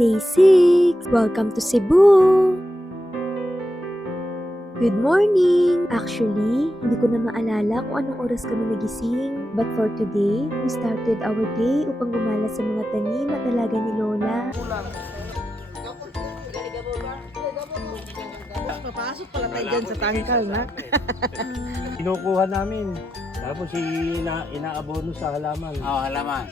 Day 6! Welcome to Cebu! Good morning! Actually, hindi ko na maalala kung anong oras kami nagising. But for today, we started our day upang gumala sa mga tanim at alaga ni Lola. Papasok pala tayo dyan sa tangkal na. Kinukuha namin. Tapos inaabono sa halaman. Oo, halaman.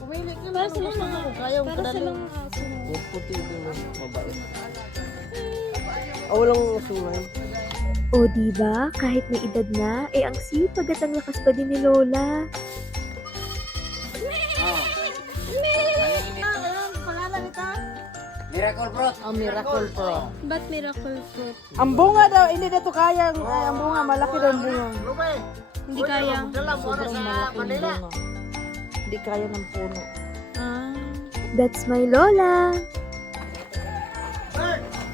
Pumili ka na silang mga kayong kadalo. Puti ito, mabait. Walang usungan. O diba, kahit may edad na, ang sipag at ang lakas pa din ni Lola. Miracle fruit. Oh, miracle fruit. Ba't miracle fruit? Ang bunga daw, hindi na to kayang. Ay, ang bunga, malaki daw ang bunga. Hindi kayang. Sobrang malaki ang bunga. Hindi kaya ng puno. That's my Lola!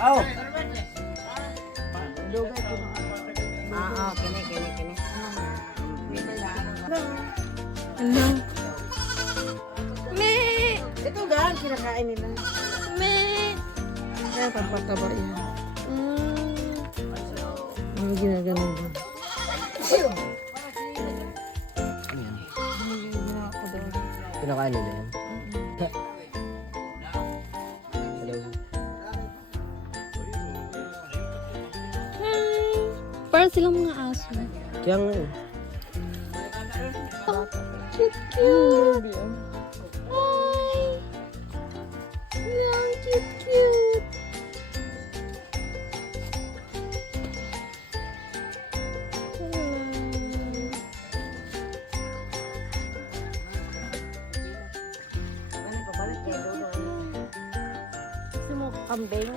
Oh. Dugay ko na. Kini. Hello? Me! Ito gaan, kinakain nila. Me! Kaya pampataba yan. Ang ginagano ba? Pinakain nila yan. Hello. Parang silang mga aso. Kaya nga eh. Cute! Hi! Ang cute! Gusto mo kambing?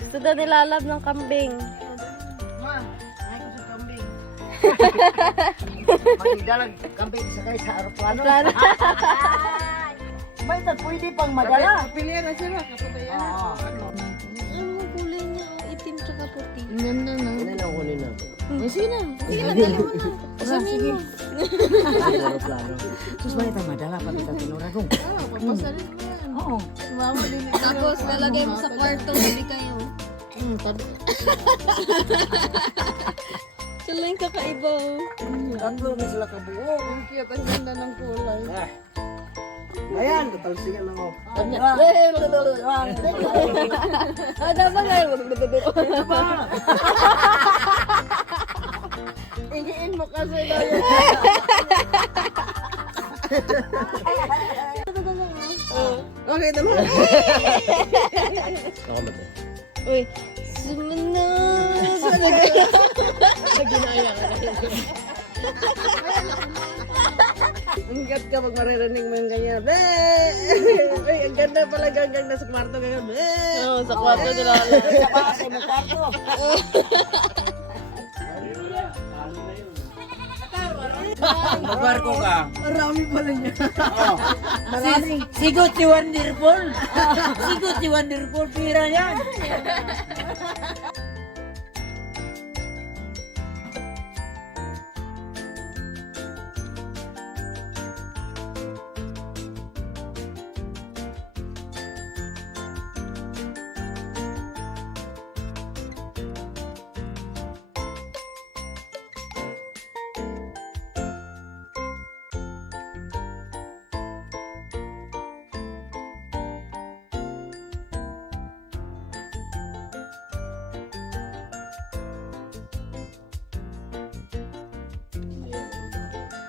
Gusto daw nilalab ng kambing. Magdalag kambing sakay sa aeroplano. Plano. May pwede pang madala. Pilihan na sila. Kapabayan na. Ano ang kulay niya? Itim tsaka puti. Ganda na. Ano lang kunin na? Sige na. Sige na, dali mo na. Pasamin mo. Aeroplano. Sus may pang madala pati sa tinura ko. Papasarin mo yan. Oo. Mama din. Tapos, lalagay mo sa kwarto. Sabi kayo. Sila yung kakaiba. Tatlo na sila kabuo. Ang cute. Ang ganda ng kulay. Ayan, tatalsigan ako. Ada ba ngayon? Ingiin mo kasi na yun. Okay, dalawa. Nakamatay. Uy, sumunod. Ginaya ka. Ang gat ka pag maririnig mo yung ganyan. Ay, ang ganda pala ganggang nasa kwarto ganyan. Oo, sa kwarto nila. Sa mo kwarto. Magbarko ka. Marami pala niya. Sigot si Wonderful. Sigot si Wonderful. Pira yan.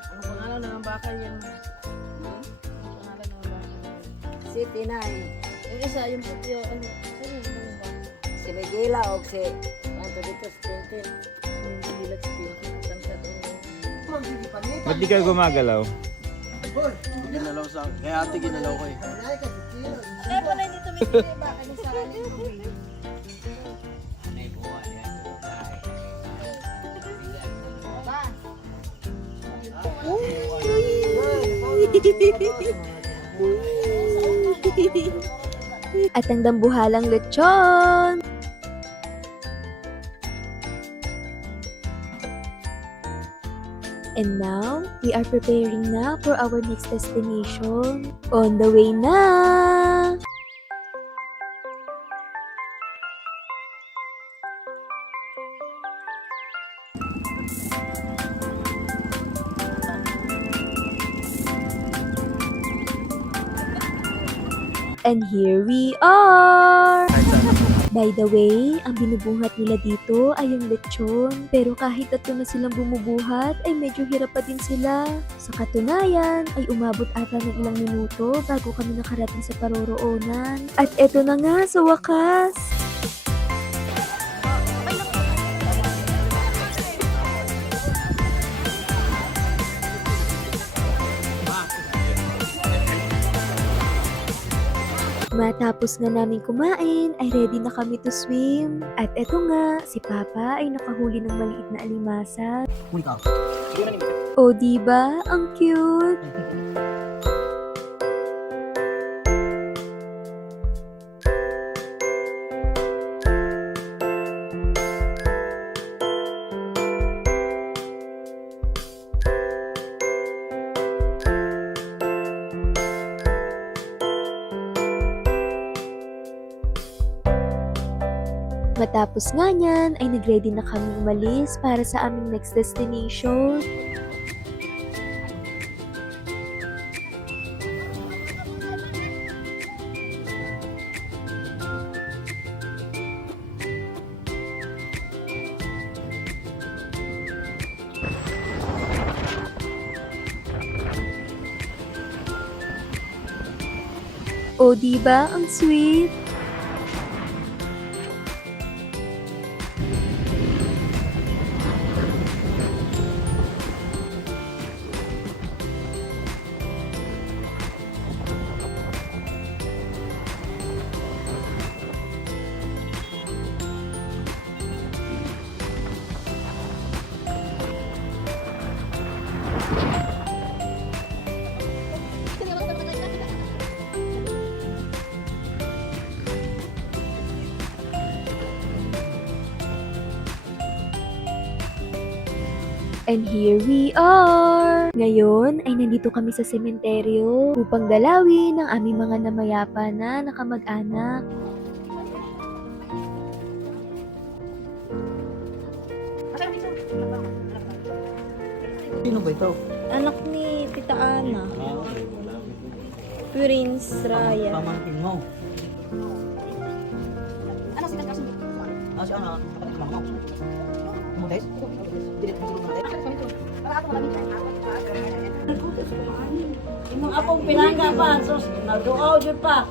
Ang pangalan ng baka yan. Ang pangalan ng baka. Si Tinay. Yung isa, yung puti, ano, sino yung baka? Si Miguela o si Anto dito si Tintin. Yung bilat spin. Isang sa doon. Ba't di kayo gumagalaw? Ginalaw sa kaya ate ginalaw ko eh. Eh, wala dito may sili baka ni Sarah ni Ruby. At ang dambuhalang lechon. And now, we are preparing na for our next destination. On the way na! And here we are! By the way, ang binubuhat nila dito ay yung lechon. Pero kahit tatlo na silang bumubuhat, ay medyo hirap pa din sila. Sa katunayan, ay umabot ata ng ilang minuto bago kami nakarating sa paroroonan. At eto na nga sa wakas! Matapos nga namin kumain, ay ready na kami to swim. At eto nga, si Papa ay nakahuli ng maliit na alimasa. O diba? Ang cute! Matapos nga niyan, ay nag-ready na kami umalis para sa aming next destination. O diba? Ang sweet! And here we are! Ngayon ay nandito kami sa sementeryo upang dalawin ang aming mga namayapa na nakamag-anak. Sino ba ito? Anak ni Tita Ana. Prince Ryan. Pamangkin mo. Ano si Ana? Kapatid mo mo. Mutes? Imong akong pinangga pa, sus, nagduaw jud pa.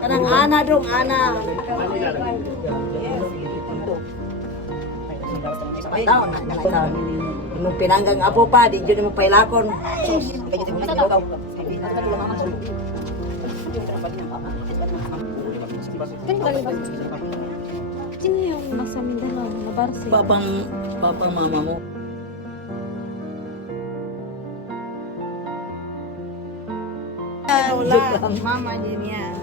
Kanang ana dong, ana. Imong pinanggang apo pa, di jud mo pailakon. Sino yung nasa Mindanao? Na Barsi? Papang mama mo. Mama din yan.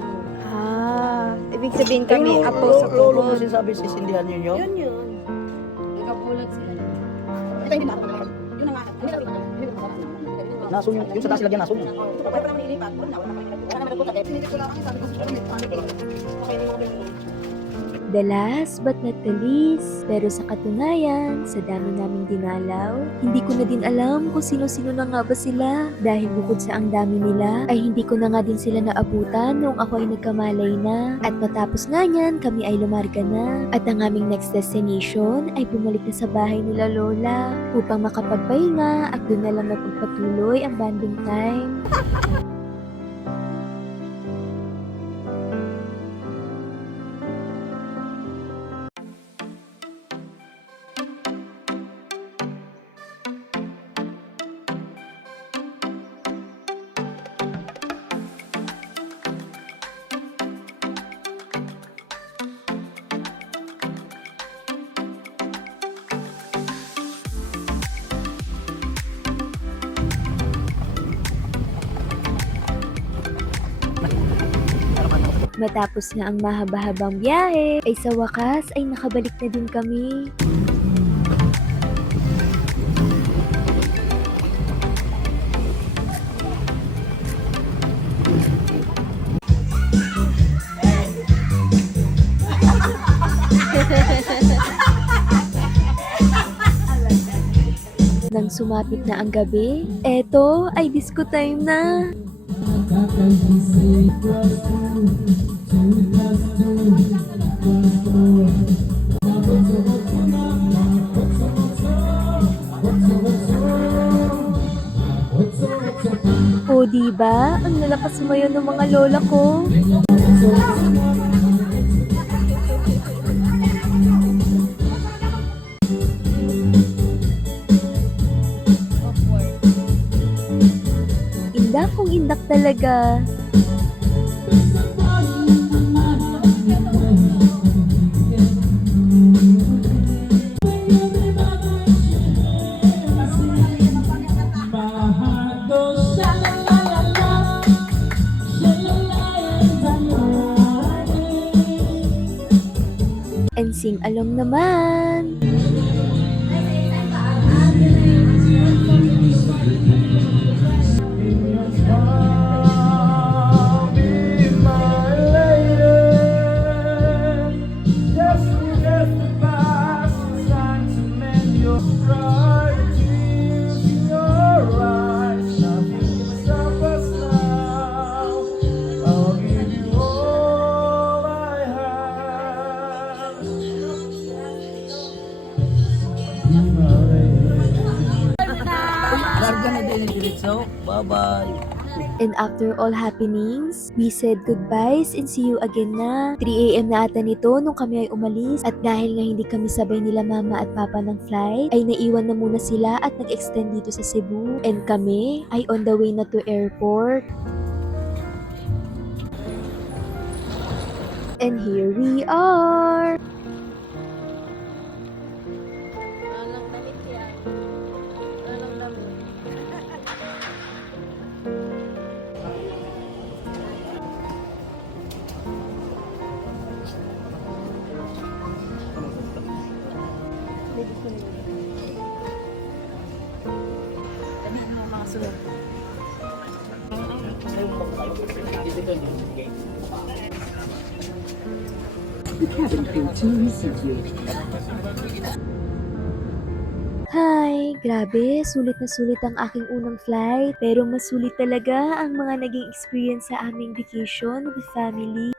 Ah, ibig sabihin kami apo sa Lolo mo tuhod. sinasabi sisindihan ninyo? Yun yun. Nagkabulag sila. Naso yung sa taas lagyan naso yun. The last but not the least, pero sa katunayan, sa dami naming dinalaw, hindi ko na din alam kung sino-sino na nga ba sila. Dahil bukod sa ang dami nila, ay hindi ko na nga din sila naabutan noong ako ay nagkamalay na. At matapos nga niyan, kami ay lumarga na. At ang aming next destination ay bumalik na sa bahay nila Lola upang makapagpahinga at doon na lang magpagpatuloy ang bonding time. matapos na ang mahaba-habang biyahe, ay sa wakas ay nakabalik na din kami. Nang sumapit na ang gabi, eto ay disco time na. O diba, ang lalakas sumayaw ng mga lola ko. Indak kung indak talaga. And sing along naman. Larga na din yung diretso. Bye-bye. And after all happenings, we said goodbyes and see you again na. 3 AM na ata nito nung kami ay umalis at dahil nga hindi kami sabay nila mama at papa ng flight, ay naiwan na muna sila at nag-extend dito sa Cebu. And kami ay on the way na to airport. And here we are! Anong damit siya? Anong damit? Hi! Grabe, sulit na sulit ang aking unang flight. Pero mas sulit talaga ang mga naging experience sa aming vacation with family.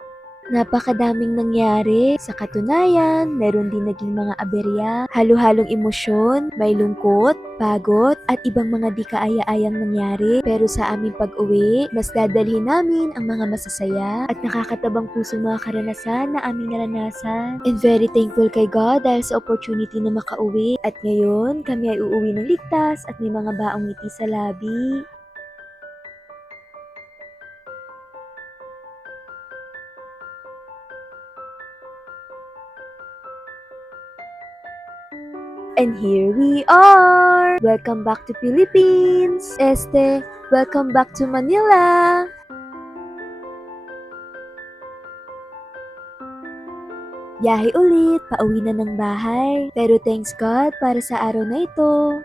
Napakadaming nangyari. Sa katunayan, meron din naging mga aberya, halo-halong emosyon, may lungkot, pagod, at ibang mga di kaaya-ayang nangyari. Pero sa aming pag-uwi, mas dadalhin namin ang mga masasaya at nakakatabang pusong mga karanasan na aming naranasan. And very thankful kay God dahil sa opportunity na makauwi. At ngayon, kami ay uuwi ng ligtas at may mga baong ngiti sa labi. And here we are! Welcome back to Philippines! Welcome back to Manila! Biyahe ulit, pauwi na ng bahay. Pero thanks God para sa araw na ito.